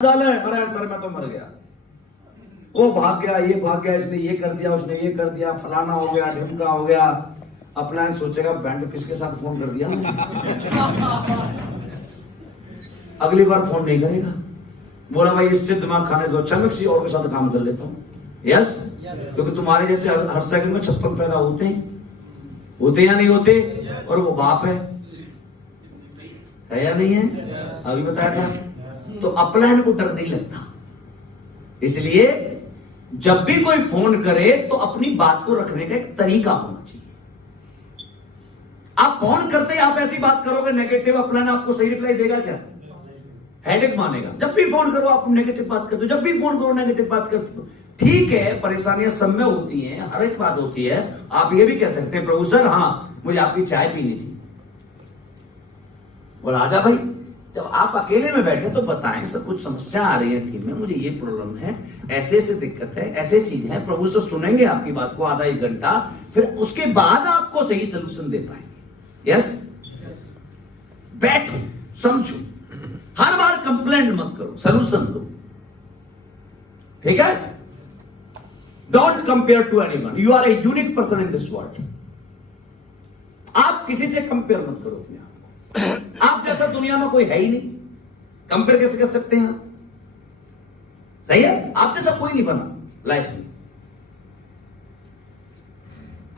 साल है, अरे सर मैं तो मर गया, वो भाग गया, ये भाग गया, इसने ये कर दिया, उसने ये कर दिया, फलाना हो गया, ढिमका हो गया। अपना सोचेगा बैंड किसके साथ फोन कर दिया अगली बार फोन नहीं करेगा। बोला भाई इससे दिमाग खाने से अच्छा मैं किसी और के साथ काम कर लेता हूँ। यस, क्योंकि तुम्हारे जैसे हर सेकंड में 56 पैदा होते या नहीं होते, और वो बाप है या नहीं है, अभी बताया था। तो अपलायन को डर नहीं लगता, इसलिए जब भी कोई फोन करे तो अपनी बात को रखने का एक तरीका होना चाहिए। आप फोन करते ही आप ऐसी बात करोगे नेगेटिव, अपलायन आपको सही रिप्लाई देगा क्या? हेडेक मानेगा। जब भी फोन करो आप नेगेटिव बात करते हो, जब भी फोन करो नेगेटिव बात करते हो। ठीक है, परेशानियां सब में होती हैं, हर एक बात होती है। आप ये भी कह सकते हैं प्रभु सर हाँ मुझे आपकी चाय पीनी थी। और आजा भाई, जब आप अकेले में बैठे तो बताएं सब कुछ समस्या आ रही है टीम में, मुझे ये प्रॉब्लम है, ऐसे ऐसे दिक्कत है, ऐसे चीज है। प्रभु से सुनेंगे आपकी बात को आधा एक घंटा, फिर उसके बाद आपको सही सोल्यूशन दे पाएंगे। यस, बैठो समझो, हर बार कंप्लेंट मत करो, सोल्यूशन दो। ठीक है, don't compare to anyone, you are a unique person in this world. आप किसी से कंपेयर मत करो अपने आप को। आप जैसा दुनिया में कोई है ही नहीं, कंपेयर कैसे कर सकते हैं आप? सही है, आप जैसा कोई नहीं बना लाइफ में।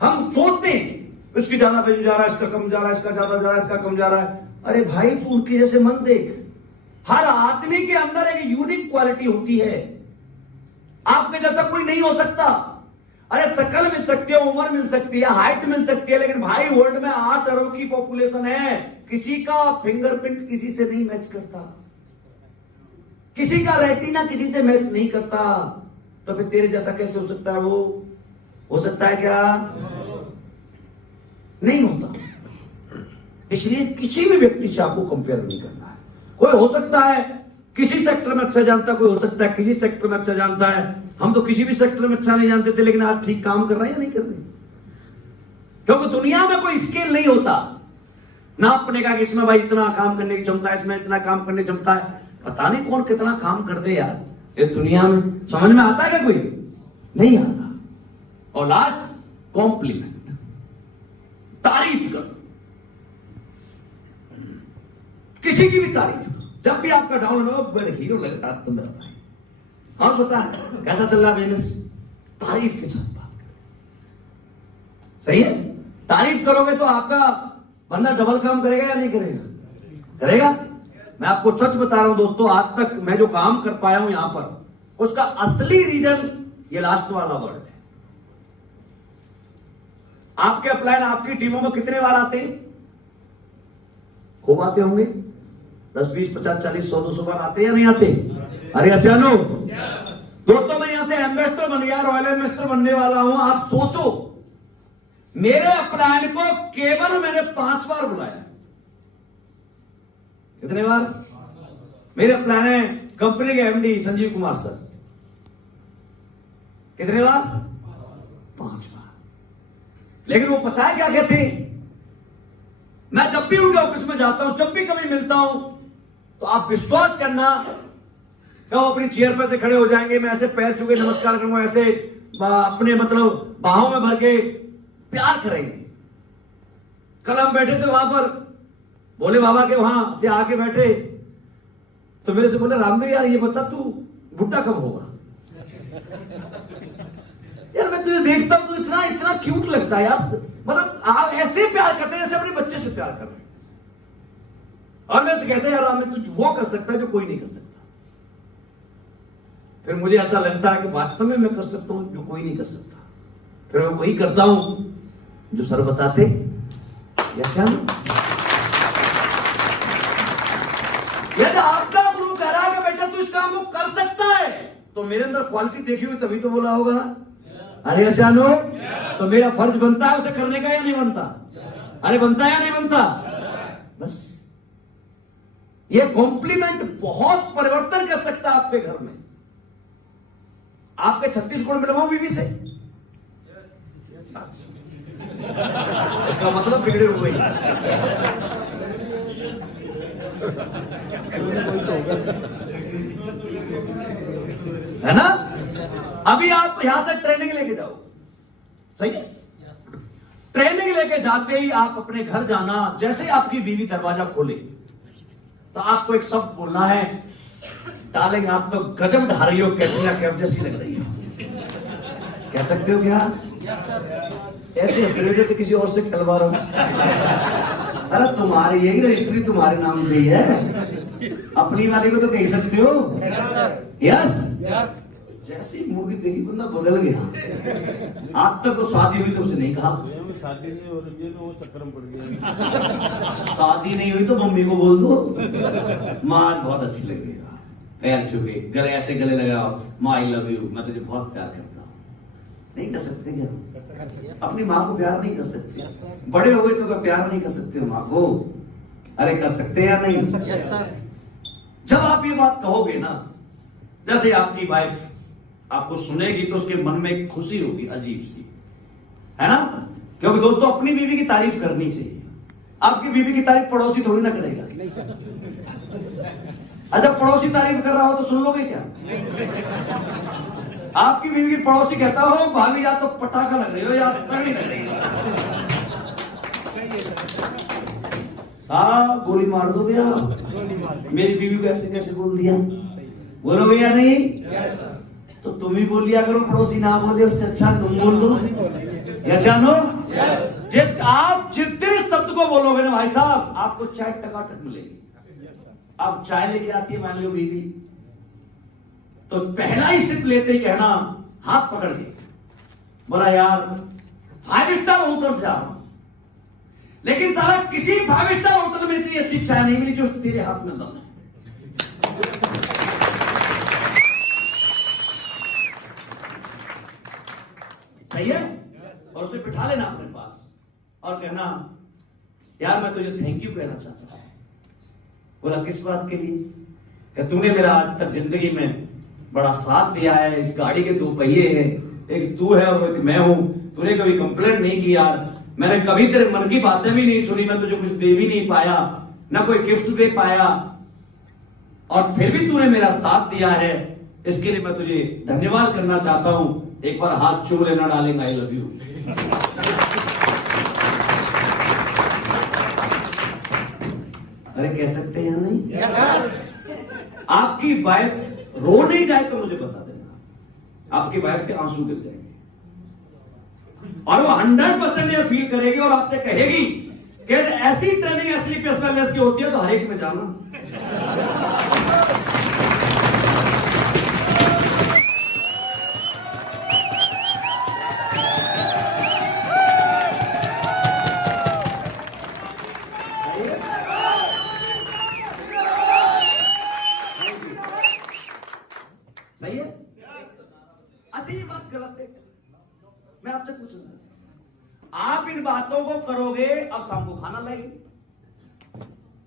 हम सोचते हैं इसकी ज्यादा भेज जा रहा है, इसका कम जा रहा है, इसका ज्यादा जा रहा है, इसका कम जा रहा है। अरे भाई तू उनके जैसे मन देख। हर आदमी के अंदर एक यूनिक क्वालिटी होती है, आप में जैसा कोई नहीं हो सकता। अरे शकल मिल सकती है, उम्र मिल सकती है, हाइट मिल सकती है, लेकिन भाई वर्ल्ड में 8 अरब की पॉपुलेशन है, किसी का फिंगरप्रिंट किसी से नहीं मैच करता, किसी का रेटिना किसी से मैच नहीं करता। तो फिर तेरे जैसा कैसे हो सकता है? वो हो सकता है क्या? नहीं होता। इसलिए किसी भी व्यक्ति से आपको कंपेयर नहीं करना है। कोई हो सकता है किसी सेक्टर में अच्छा जानता है, कोई हो सकता है किसी सेक्टर में अच्छा जानता है। हम तो किसी भी सेक्टर में अच्छा नहीं जानते थे, लेकिन आज ठीक काम कर रहे हैं या नहीं कर रहे? क्योंकि दुनिया में कोई स्केल नहीं होता नापने का कि इसमें भाई इतना काम करने की क्षमता है, इसमें इतना काम करने की क्षमता है। पता नहीं कौन कितना काम कर दे यार ये दुनिया में, समझ में आता है क्या? कोई नहीं आता। और लास्ट कॉम्प्लीमेंट, तारीफ करो, किसी की भी तारीफ करो। जब भी आपका डाउन हो, बड़े हीरो लगता है तो मेरा भाई, और पता है कैसा चल रहा बिजनेस, तारीफ के साथ बात करें। सही है, तारीफ करोगे तो आपका बंदा डबल काम करेगा या नहीं करेगा? करेगा। मैं आपको सच बता रहा हूं दोस्तों, आज तक मैं जो काम कर पाया हूं यहां पर, उसका असली रीजन ये लास्ट वाला वर्ड है। आपके अपलाइन आपकी टीमों में कितने बार आते हैं? खूब आते होंगे, 10, 20, 50, 40, 100, 200 बार आते या नहीं आते? अरे अचानो दोस्तों, मैं यहां से एम्बेसडर बन गया, रॉयल एम्बेसडर बनने वाला हूं। आप सोचो, मेरे अपलाइन को केवल मैंने 5 बार बुलाया। कितने बार? मेरे अपलाइन है कंपनी के एमडी संजीव कुमार सर, कितने बार? 5 बार। लेकिन वो पता है क्या कहते हैं? मैं जब भी उनके ऑफिस में जाता हूं, जब भी कभी मिलता हूं, तो आप विश्वास करना, वो अपनी चेयर पर से खड़े हो जाएंगे, मैं ऐसे पैर छू के नमस्कार करूंगा, ऐसे अपने मतलब बाहों में भर के प्यार करेंगे। कल हम बैठे थे वहां पर, बोले बाबा के वहां से आके बैठे, तो मेरे से बोले रामदेव यार ये बता तू बुढ़ा कब होगा? यार मैं तुझे देखता हूं तो इतना इतना क्यूट लगता है यार, मतलब आप ऐसे प्यार करते हैं जैसे अपने बच्चे से प्यार कर रहे हैं। और मैं से कहते हैं यार रामदेव तू वो कर सकता है जो कोई नहीं कर सकता। फिर मुझे ऐसा लगता है कि वास्तव में मैं कर सकता हूं जो कोई नहीं कर सकता। फिर मैं वही करता हूं जो सर बताते। यदि आपका गुरु कह रहा है कि बेटा तू इस काम को कर सकता है, तो मेरे अंदर क्वालिटी देखी हुई तभी तो बोला होगा। अरे अचानो, तो मेरा फर्ज बनता है उसे करने का या नहीं बनता? अरे बनता है या नहीं बनता? बस ये कॉम्प्लीमेंट बहुत परिवर्तन कर सकता है आपके घर में। आपके 36 गुण मिलवाऊं बीवी से, इसका मतलब बिगड़े हुए ही। है ना। अभी आप यहां से ट्रेनिंग लेके जाओ, सही है। ट्रेनिंग लेके जाते ही आप अपने घर जाना, जैसे आपकी बीवी दरवाजा खोले तो आपको एक शब्द बोलना है, डालेंगे आप तो गजब ढा रही हो, कैटरीना कैफ जैसी लग रही हो। कह सकते हो क्या? ऐसे हंस जैसे किसी और से खिलवा रहा हूं। अरे तुम्हारी यही रजिस्ट्री तुम्हारे नाम से ही है, अपनी वाली को तो कह सकते हो। यस, जैसी मुर्गी देखी बंदा बदल गया। आप तक तो शादी हुई तो उसे नहीं कहा, शादी नहीं हो रही है, वो चक्कर में पड़ गया। शादी नहीं हुई तो मम्मी को बोल दो, माँ बहुत अच्छी लगेगा यार, चुके गले ऐसे गले लगाओ, माँ आई लव यू, मैं तुझे बहुत प्यार करता हूँ। नहीं कर सकते क्या? अपनी माँ को प्यार नहीं कर सकते? बड़े हो गए तो क्या प्यार नहीं कर सकते माँ को? अरे कर सकते या नहीं? जब आप ये बात कहोगे ना, जैसे आपकी वाइफ आपको सुनेगी तो उसके मन में एक खुशी होगी अजीब सी, है ना। क्योंकि दोस्तों अपनी बीवी की तारीफ करनी चाहिए, आपकी बीवी की तारीफ पड़ोसी थोड़ी ना करेगा। अच्छा पड़ोसी तारीफ कर रहा हो तो सुन लोगे क्या? आपकी बीवी की पड़ोसी कहता हो भाभी या तो पटाखा लग रही हो या तगड़ी लग रही हो, सारा गोली मार दोगे आप। मेरी बीवी को ऐसे कैसे बोल दिया, बोलोगे या नहीं? तो तुम ही बोल लिया करो, पड़ोसी ना बोले उससे अच्छा तुम बोल दो। यस या नो? आप जितने शब्द को बोलोगे ना भाई साहब, आपको चाय टकाटक मिलेगी। आप चाय लेके आती है मान लो बीवी, तो पहला ही स्टेप लेते ही कहना, हाथ पकड़ के बोला यार 5 स्टार होटल से आ रहा हूं, लेकिन साला किसी 5 स्टार होटल में इतनी अच्छी चाय नहीं मिली जो तेरे हाथ में दम है। सही है? और उसे बिठा लेना अपने पास और कहना यार मैं तुझे थैंक यू कहना चाहता हूं। बोला किस बात के लिए? कि तूने मेरा आज तक जिंदगी में बड़ा साथ दिया है, इस गाड़ी के 2 पहिए हैं, एक तू है और एक मैं हूं। तूने कभी कंप्लेंट नहीं की यार, मैंने कभी तेरे मन की बातें भी नहीं सुनी, मैं तुझे कुछ दे भी नहीं पाया, ना कोई गिफ्ट दे पाया, और फिर भी तूने मेरा साथ दिया है, इसके लिए मैं तुझे धन्यवाद करना चाहता हूं। एक बार हाथ चूम लेना डार्लिंग, आई लव यू। अरे कह सकते हैं नहीं? आपकी वाइफ रो नहीं जाए तो मुझे बता देना, आपकी वाइफ के आंसू गिर जाएंगे और वो 100% ये फील करेगी और आपसे कहेगी कि ऐसी ट्रेनिंग एसलीपीएस वेलनेस की होती है तो हर एक में जाना। सही है? अच्छा ये बात गलत है, मैं आपसे पूछूंगा, आप इन बातों को करोगे अब शाम को खाना लाएगी।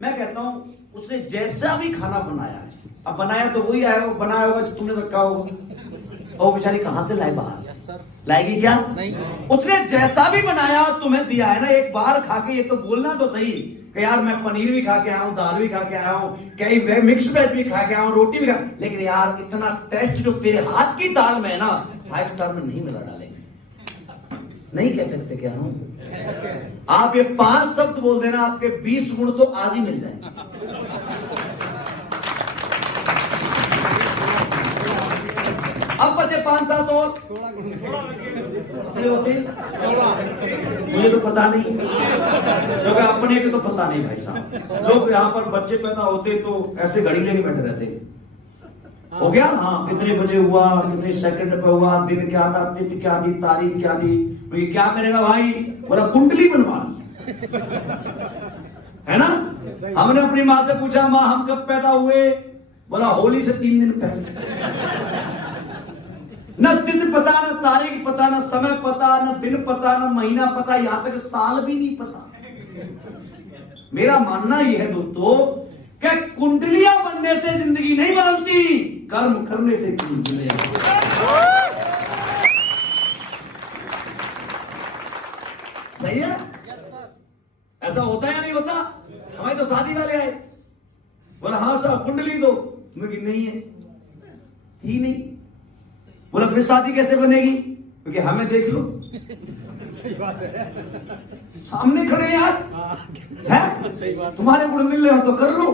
मैं कहता हूं उसने जैसा भी खाना बनाया है, अब बनाया तो वही आया, वो बनाया होगा जो तुमने रखा होगा, और बेचारी कहां से लाए बाहर लाएगी क्या? नहीं। उसने जैसा भी बनाया और तुम्हें दिया है ना, एक बार खा के ये तो बोलना तो सही कि यार मैं पनीर भी खा के आया हूं, दाल भी खा के आया हूं, कई मिक्स वेज भी खा के आया हूं, रोटी भी खा, लेकिन यार इतना टेस्ट जो तेरे हाथ की दाल में है ना 5 स्टार में नहीं मिला डालेंगे। नहीं कह सकते क्या हूं? आप ये 5 शब्द बोल देना, आपके 20 गुण तो आज ही मिल जाएंगे। अब बचे 5-7 और 16 होते, मुझे तो पता नहीं, क्योंकि अपने को तो पता नहीं भाई साहब। लोग यहाँ पर बच्चे पैदा होते तो ऐसे घड़ी लेके बैठे रहते हैं, हो गया हाँ कितने बजे हुआ, कितने सेकंड पे हुआ, दिन क्या था, तिथि क्या थी, तारीख क्या थी, तो ये क्या करेगा भाई? बोला कुंडली बनवा ली, है ना। हमने अपनी माँ से पूछा माँ हम कब पैदा हुए? बोला होली से 3 दिन पहले। न तिथि पता, न तारीख पता, न समय पता, न दिन पता, न महीना पता, यहां तक साल भी नहीं पता। मेरा मानना यह है दोस्तों कि कुंडलियां बनने से जिंदगी नहीं बदलती, कर्म करने से कुंडलियां। सही है? ऐसा होता है या नहीं होता? हमारी तो शादी वाले आए, बोला हाँ साहब कुंडली दो, मुझे नहीं है ही नहीं। बोला फिर शादी कैसे बनेगी? क्योंकि हमें देख लो, सामने खड़े यार, है तुम्हारे गुण मिल रहे हो तो कर लो।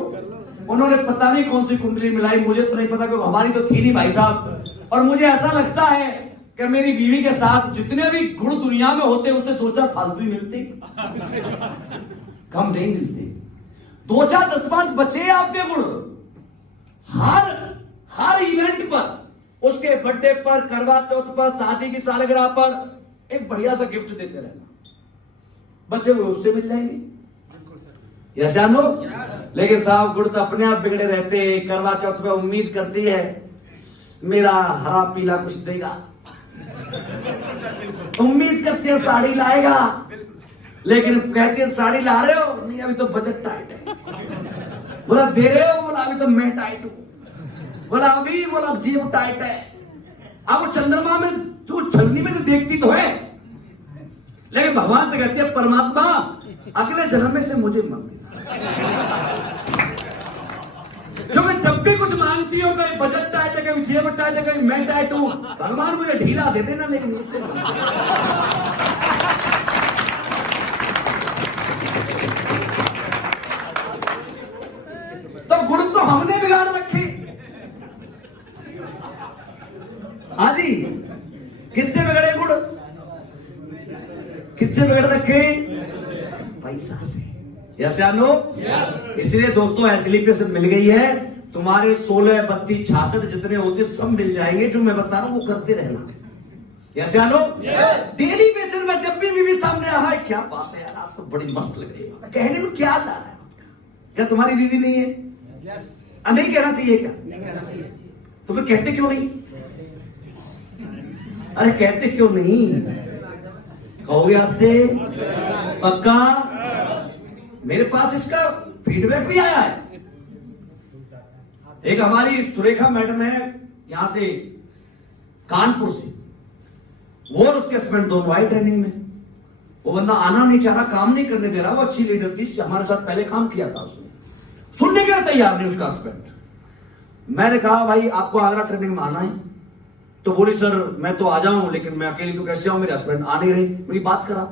उन्होंने पता नहीं कौन सी कुंडली मिलाई, मुझे तो नहीं पता, क्योंकि हमारी तो थी नहीं भाई साहब। और मुझे ऐसा लगता है कि मेरी बीवी के साथ जितने भी गुण दुनिया में होते उससे 2-4 फालतू ही मिलते, कम नहीं मिलते। 2-4 10-5 बचे आपके गुण। हर इवेंट पर, उसके बर्थडे पर, करवा चौथ पर, शादी की सालगिरह पर एक बढ़िया सा गिफ्ट देते रहना, बच्चे हुए उससे मिल जाएंगे। यस या नो? लेकिन साहब गुण तो अपने आप बिगड़े रहते हैं। करवा चौथ पे उम्मीद करती है मेरा हरा पीला कुछ देगा, उम्मीद करती है साड़ी लाएगा, लेकिन कहती है साड़ी ला रहे हो? नहीं, अभी तो बजट टाइट है। बोला दे रहे हो? बोला अभी तो मैं टाइट हूं। बोला अभी? बोला जेब टाइट है। अब वो चंद्रमा में तू छलनी में से देखती तो है, लेकिन भगवान से कहती है परमात्मा अगले जन्म में से मुझे मत देना। क्योंकि जब भी कुछ मांगती हो, कहीं बजट टाइट है, कहीं जेब टाइट है, कहीं मैं टाइट हूं, भगवान मुझे ढीला दे देना, लेकिन मुझसे तो गुण तो हमने बिगाड़ रखे। हाँ जी, किससे बिगड़े गुण? किससे बिगड़ रखे? पैसा से। यस या नो? इसलिए दोस्तों एसलीपीएस मिल गई है, तुम्हारे 16, 32, 66 जितने होते सब मिल जाएंगे। जो मैं बता रहा हूं वो करते रहना। यस या नो? डेली बेसिस में जब भी बीवी सामने आए, क्या बात है यार, आप तो बड़ी मस्त लग रही है, कहने में क्या जा रहा है? क्या तुम्हारी बीवी नहीं है? नहीं कहना चाहिए क्या? तो फिर कहते क्यों नहीं? अरे कहते क्यों नहीं? कहोगे आपसे पक्का? मेरे पास इसका फीडबैक भी आया है। एक हमारी सुरेखा मैडम है यहां से, कानपुर से, वो और उसके हस्बैंड दोनों आए ट्रेनिंग में। वो बंदा आना नहीं चाह रहा, काम नहीं करने दे रहा। वो अच्छी लीडर थी, हमारे साथ पहले काम किया था उसने, सुनने के लिए तैयार नहीं उसका हस्बैंड। मैंने कहा भाई आपको आगरा ट्रेनिंग में आना है? तो बोली सर मैं तो आ जाऊं, लेकिन मैं अकेली तो कैसे आऊं, मेरे हस्बैंड आ नहीं रहे। मेरी बात करा,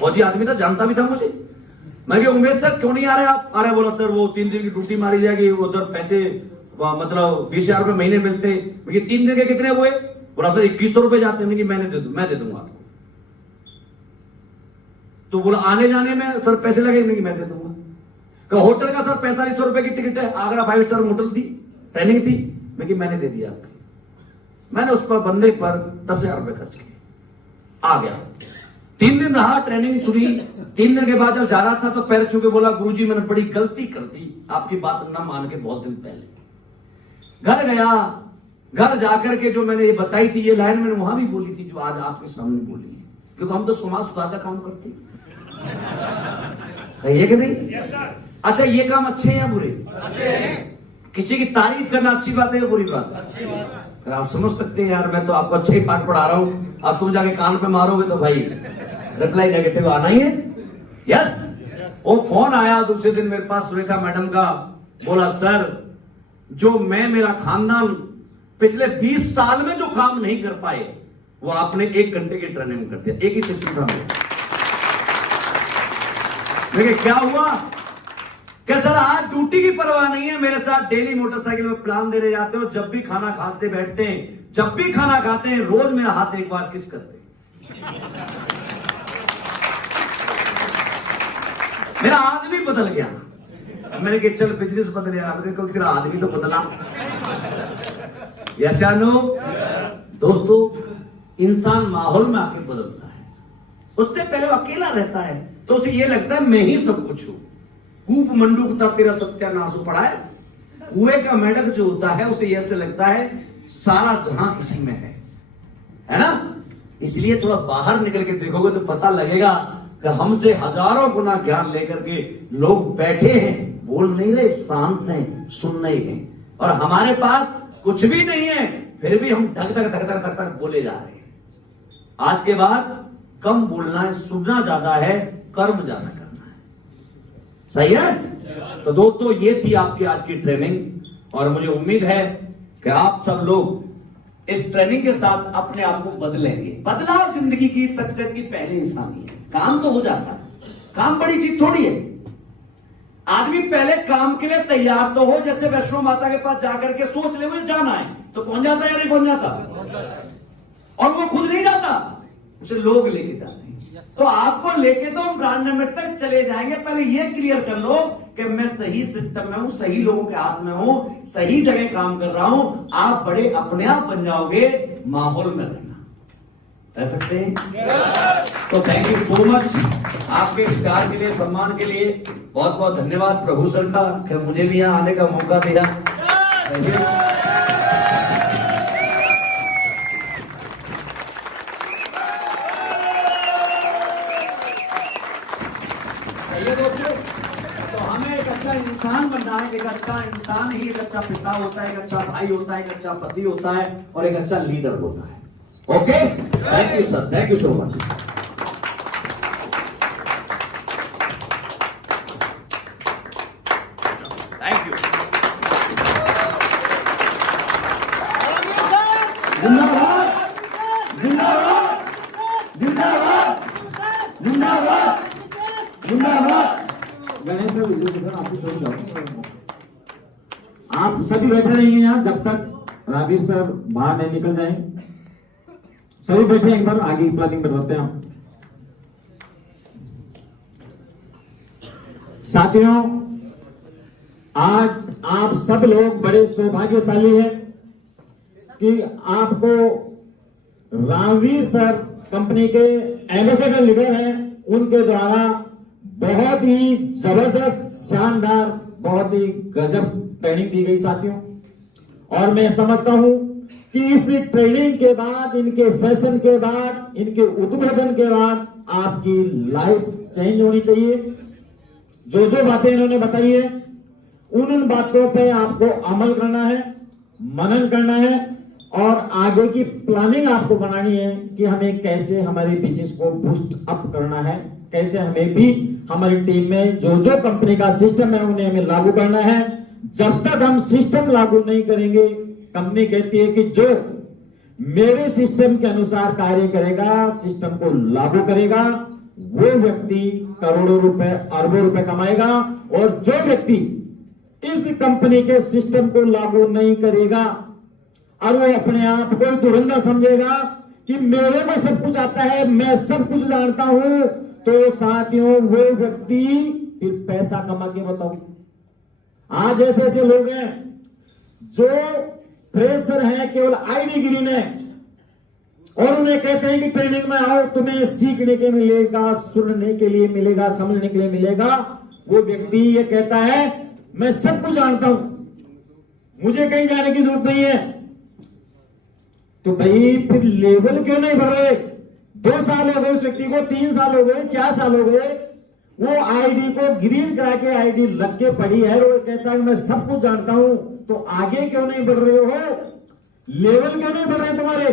फौजी आदमी था, जानता भी था मुझे। मैं कहा उमेश सर क्यों नहीं आ रहे आप? अरे बोला सर वो 3 दिन की ड्यूटी मारी जाएगी, उधर पैसे मतलब 20,000 रुपए महीने मिलते। 3 दिन के कितने हुए? बोला सर 2100 रुपए जाते हैं। मैं दे दूंगा आपको। तो बोला आने जाने में सर पैसे लगेंगे? मैं दे दूंगा। होटल का सर 4500 रुपए की टिकट है, आगरा 5 स्टार होटल थी, ट्रेनिंग थी। मैंने दे दिया आपको। मैंने उस पर बंदे पर 10,000 रुपए खर्च किए, आ गया। 3 दिन रहा, ट्रेनिंग सुनी। 3 दिन के बाद जब जा रहा था तो पैर छू के बोला गुरुजी मैंने बड़ी गलती कर दी, आपकी बात ना मान के बहुत दिन पहले। घर गया, घर जाकर के जो मैंने ये बताई थी, ये लाइन मैंने वहां भी बोली थी जो आज आपके सामने बोली है, क्योंकि हम तो समाज सुधार का काम करते हैं। सही है कि नहीं? अच्छा ये काम अच्छे हैं या बुरे? किसी की तारीफ करना अच्छी बात है या बुरी बात है? आप समझ सकते हैं यार, मैं तो आपको अच्छे ही पाठ पढ़ा रहा हूं, अब तुम जाके कान पे मारोगे तो भाई रिप्लाई नेगेटिव आना ही है। यस। वो फोन आया दूसरे दिन मेरे पास सुरेखा मैडम का, बोला सर जो मेरा खानदान पिछले 20 साल में जो काम नहीं कर पाए वो आपने 1 घंटे की ट्रेनिंग में कर दिया, एक ही सेशन में। देखिए क्या हुआ क्या सर आज ड्यूटी की परवाह नहीं है, मेरे साथ डेली मोटरसाइकिल में प्लान देने जाते हो, जब भी खाना खाते बैठते हैं, जब भी खाना खाते हैं रोज मेरा हाथ एक बार किस करते हैं। मेरा आदमी बदल गया। मैंने कहा चल बिजनेस बदल गया, कल तेरा आदमी तो बदला। यस या नो? दोस्तों इंसान माहौल में आके बदलता है, उससे पहले वो अकेला रहता है तो उसे ये लगता है मैं ही सब कुछ हूं। कूप मंडूकता तेरा सत्यानाश पड़ा है। कुएं का मेंढक जो होता है उसे ऐसे लगता है सारा जहां इसी में है ना? इसलिए थोड़ा बाहर निकल के देखोगे तो पता लगेगा कि हमसे हजारों गुना ज्ञान लेकर के लोग बैठे हैं, बोल नहीं रहे, शांत हैं, सुन रहे हैं, और हमारे पास कुछ भी नहीं है फिर भी हम धक धक धक धक धक धक बोले जा रहे हैं। आज के बाद कम बोलना है, सुनना ज्यादा है, कर्म ज्यादा करना है। सही है? तो दोस्तों ये थी आपकी आज की ट्रेनिंग, और मुझे उम्मीद है कि आप सब लोग इस ट्रेनिंग के साथ अपने आप को बदलेंगे। बदलाव जिंदगी की सक्सेस की पहली निशानी है। काम तो हो जाता है, काम बड़ी चीज थोड़ी है। आदमी पहले काम के लिए तैयार तो हो, जैसे वैष्णो माता के पास जाकर के सोच ले मुझे जाना है, तो पहुंच जाता है या नहीं पहुंच जाता? और वो खुद नहीं जाता, उसे लोग लेके जाते हैं। तो आपको लेके तो हम ब्रांड नंबर तक चले जाएंगे। पहले ये क्लियर कर लो कि मैं सही सिस्टम में हूं, सही लोगों के हाथ में हूं, सही जगह काम कर रहा हूं। आप बड़े अपने आप बन जाओगे, माहौल में रहना रह सकते हैं। तो थैंक यू सो मच आपके इस प्यार के लिए, सम्मान के लिए बहुत बहुत धन्यवाद प्रभु सर का कि मुझे भी यहां आने का मौका दिया। Thank you. तो हमें एक अच्छा इंसान बनना है। एक अच्छा इंसान ही एक अच्छा पिता होता है, एक अच्छा भाई होता है, एक अच्छा पति होता है और एक अच्छा लीडर होता है। Okay, thank you sir, thank you so much. Thank you. जिंदाबाद, जिंदाबाद, जिंदाबाद, जिंदाबाद, जिंदाबाद। गणेश सर आपको छोड़ जाओ, आप सभी बैठे रहेंगे यहाँ जब तक रावीर सर बाहर नहीं निकल जाएं। सभी बैठे, एक बार आगे की प्लानिंग करवाते हैं हम। साथियों, आज आप सब लोग बड़े सौभाग्यशाली हैं कि आपको रावीर सर कंपनी के एम्बेसडर लीडर हैं, उनके द्वारा बहुत ही जबरदस्त, शानदार, बहुत ही गजब ट्रेनिंग दी गई साथियों। और मैं समझता हूं कि इस ट्रेनिंग के बाद, इनके सेशन के बाद, इनके उद्बोधन के बाद आपकी लाइफ चेंज होनी चाहिए। जो जो बातें इन्होंने बताई है, उन बातों पे आपको अमल करना है, मनन करना है और आगे की प्लानिंग आपको बनानी है कि हमें कैसे हमारे बिजनेस को बूस्ट अप करना है, कैसे हमें भी हमारी टीम में जो जो कंपनी का सिस्टम है उन्हें हमें लागू करना है। जब तक हम सिस्टम लागू नहीं करेंगे, कंपनी कहती है कि जो मेरे सिस्टम के अनुसार कार्य करेगा, सिस्टम को लागू करेगा, वो व्यक्ति करोड़ों रुपए, अरबों रुपए कमाएगा। और जो व्यक्ति इस कंपनी के सिस्टम को लागू नहीं करेगा और वो अपने आप को धुरंधर समझेगा कि मेरे को सब कुछ आता है, मैं सब कुछ जानता हूं, तो साथियों वो व्यक्ति फिर पैसा कमा के बताओ। आज ऐसे ऐसे लोग हैं जो फ्रेशर हैं, केवल आईडी ग्रीन है, और उन्हें कहते हैं कि ट्रेनिंग में आओ, तुम्हें सीखने के मिलेगा, सुनने के लिए मिलेगा, समझने के लिए मिलेगा। वो व्यक्ति ये कहता है मैं सब कुछ जानता हूं, मुझे कहीं जाने की जरूरत नहीं है। तो भाई फिर लेवल क्यों नहीं भर रहे? 2 साल हो गए उस व्यक्ति को, 3 साल हो गए, 4 साल हो गए, वो आईडी को ग्रीन करा के आईडी लग के पड़ी है, वो कहता है मैं सब कुछ जानता हूं। तो आगे क्यों नहीं बढ़ रहे हो? लेवल क्यों नहीं बढ़ रहे तुम्हारे?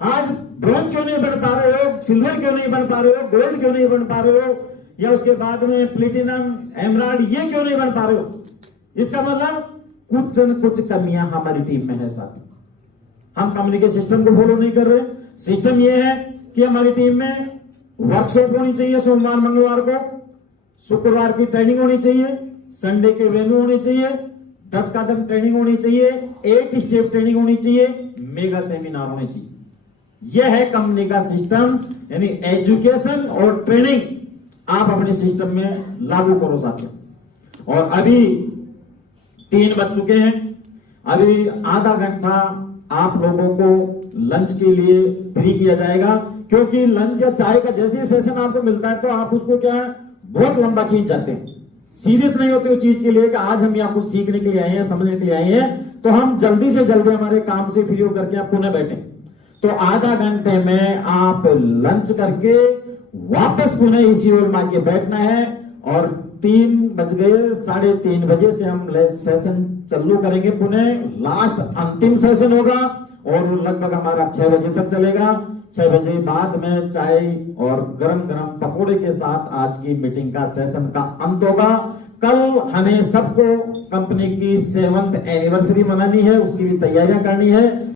आज ब्रॉन्ज क्यों नहीं बन पा रहे हो? सिल्वर क्यों नहीं बन पा रहे हो? गोल्ड क्यों नहीं बन पा रहे हो? या उसके बाद में प्लेटिनम, एमराल्ड, ये क्यों नहीं बन पा रहे हो? इसका मतलब कुछ न कुछ कमियां हमारी टीम में है साथियों। हम कंपनी के सिस्टम को फॉलो नहीं कर रहे। सिस्टम ये है कि हमारी टीम में वर्कशॉप होनी चाहिए सोमवार मंगलवार को, शुक्रवार की ट्रेनिंग होनी चाहिए, संडे के वेन्यू होने चाहिए, 10 कदम ट्रेनिंग होनी चाहिए, 8 स्टेप ट्रेनिंग होनी चाहिए, मेगा सेमिनार होने चाहिए। यह है कंपनी का सिस्टम, यानी एजुकेशन और ट्रेनिंग आप अपने सिस्टम में लागू करो साथियों। और अभी 3 बज चुके हैं, अभी आधा घंटा आप लोगों को लंच के लिए फ्री किया जाएगा, क्योंकि लंच या चाय का जैसे ही सेशन आपको मिलता है तो आप उसको क्या है बहुत लंबा खींच जाते हैं, सीरियस नहीं होते उस चीज के लिए कि आज हम यहाँ कुछ सीखने के लिए आए हैं, समझने के लिए आए हैं, तो हम जल्दी से जल्दी हमारे काम से फ्री होकर के आप पुनः बैठे। तो आधा घंटे में आप लंच करके वापस पुनः इसी ओर में आके बैठना है। और 3 बज गए, 3:30 बजे से हम सेशन चालू करेंगे, पुनः लास्ट अंतिम सेशन होगा और लगभग हमारा 6 बजे तक चलेगा। 6 बजे बाद में चाय और गरम गरम पकोड़े के साथ आज की मीटिंग का सेशन का अंत होगा। कल हमें सबको कंपनी की 7th एनिवर्सरी मनानी है, उसकी भी तैयारियां करनी है।